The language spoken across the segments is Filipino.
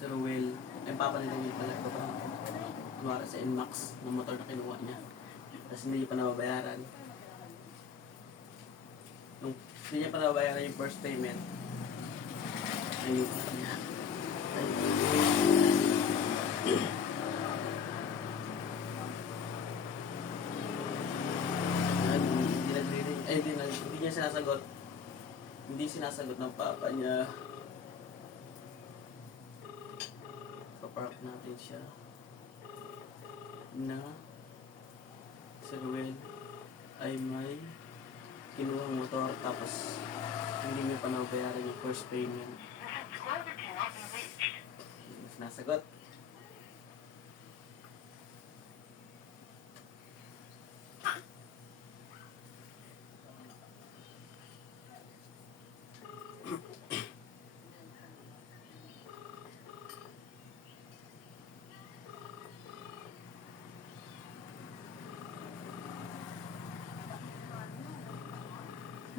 Si Ruel, ay papalitan niya pala ito parang kunwari sa NMAX ng motor na kinuha niya. Tapos hindi niya pa nababayaran. Nung hindi niya pa nababayaran yung first payment, ayun pa niya. Hindi niya sinasagot. Hindi sinasagot ng papa niya. Papark natin siya na si Ruel ay may kinuhang motor tapos hindi niya pa nabayaran yung first payment. Hindi niya sinasagot.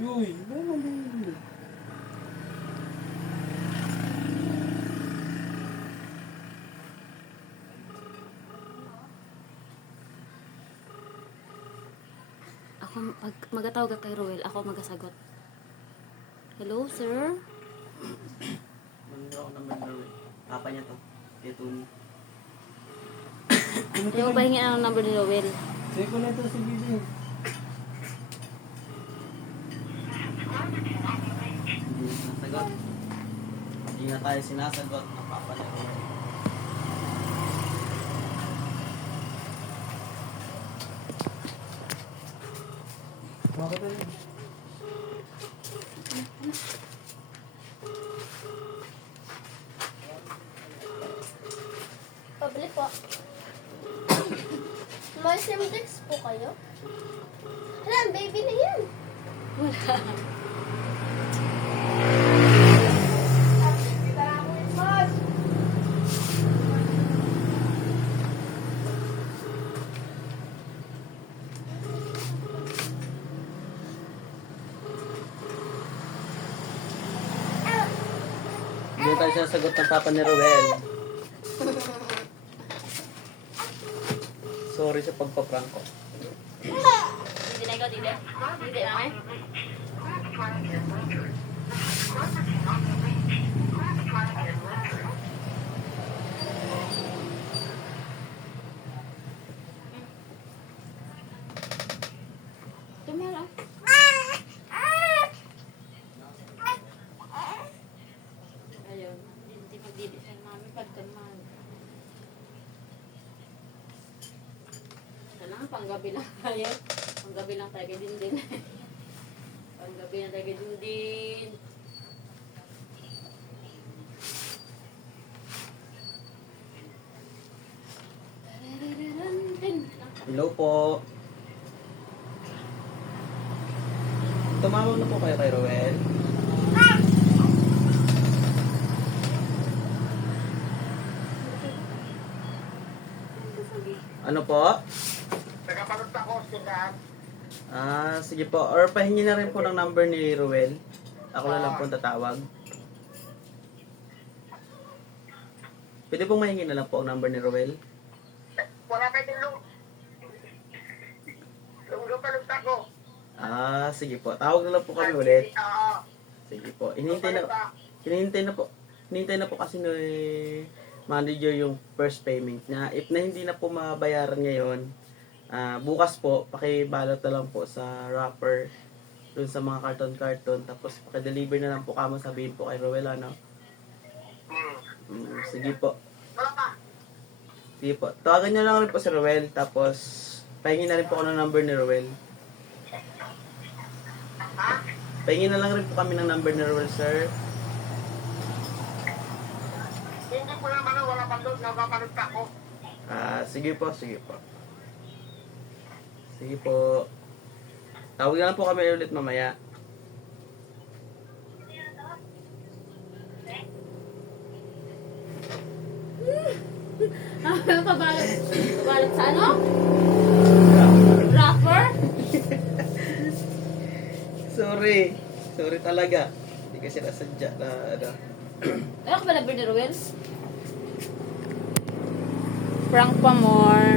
Uy, mali. Ako, pag magatawag kay Roel, ako magasagot. Hello, sir? Manila ako naman na Ruel. Papa niya to. Ito ni. Ayaw mo ba hingin ang number ni Roel? Sige ko na ito si Bibi. Hindi niya sinasagot. Hindi na tayo sinasagot ng papa niya Ruel. Bakit na yun? Pabili po. May Simdex po kayo? Hala, baby na yan. Wala. Hindi tayo sinasagot ng papa ni Ruel. Sorry sa pagpaprank ko. Hindi na ikaw, Tide? Hindi na, eh? Tumala. Ayun. Hindi magdidisan mami pagkaman. Kailangan panggabi lang tayo. Panggabi lang tayo kay Dindin. Panggabi lang tayo kay Dindin. Hello po. Tumawag na po kayo kay Ruel. Ano po? Nagapanood ako, sindahan. Sige po. Or pahingi na rin po ng number ni Ruel. Ako na lang po ang tatawag. Pwede pong mahingi na lang po ang number ni Ruel. Wala kayo din lung. Lunggupan ako. Sige po. Tawag na lang po kami ulit. Oo. Sige po. Hinihintay na po kasi ni manager yung first payment niya. If na hindi na po mabayaran ngayon, bukas po, pakibalot na lang po sa wrapper dun sa mga karton-karton. Tapos pakideliver na lang po kamo, sabihin po kay Roel, ano? Sige po. Wala pa. Sige po. Tawagan niyo lang rin po si Roel. Tapos, pahingin na rin po ako ng number ni Roel. Ha? Pahingin na lang rin po kami ng number ni Roel, sir. Hindi ko naman wala pa doon. Nagapanood ako. Sige po, sige po. Sige po. Tawag na lang po kami ulit mamaya. Pabalot sa ano? Rapper? Sorry. Sorry talaga. Hindi kasi nasadya na ano. Ayaw ka ba number ni Ruel? Prank pa more.